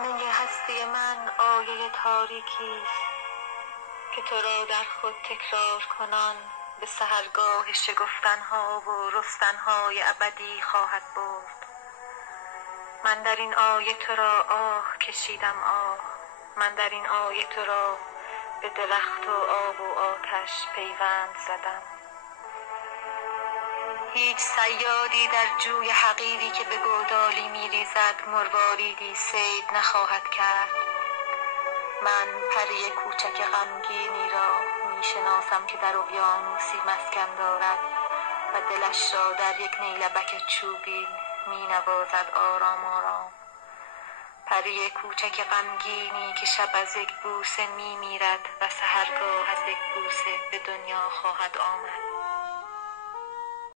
همه هستی من آیه تاریکی است که تو را در خود تکرار کنان به سحرگاه شگفتنها و رستنهای ابدی خواهد برد. من در این آیه تو را آه کشیدم آه، من در این آیه تو را به درخت و آب و آتش پیوند زدم. هیچ صیادی در جوی حقیری که به گودالی می‌ریزد مرواریدی صید نخواهد کرد. من پری کوچک غمگینی را می‌شناسم که در اقیانوسی مسکن دارد و دلش را در یک نیلبک چوبی می‌نوازد آرام آرام. پری کوچک غمگینی که شب از یک بوسه می‌میرد و سحرگاه از یک بوسه به دنیا خواهد آمد.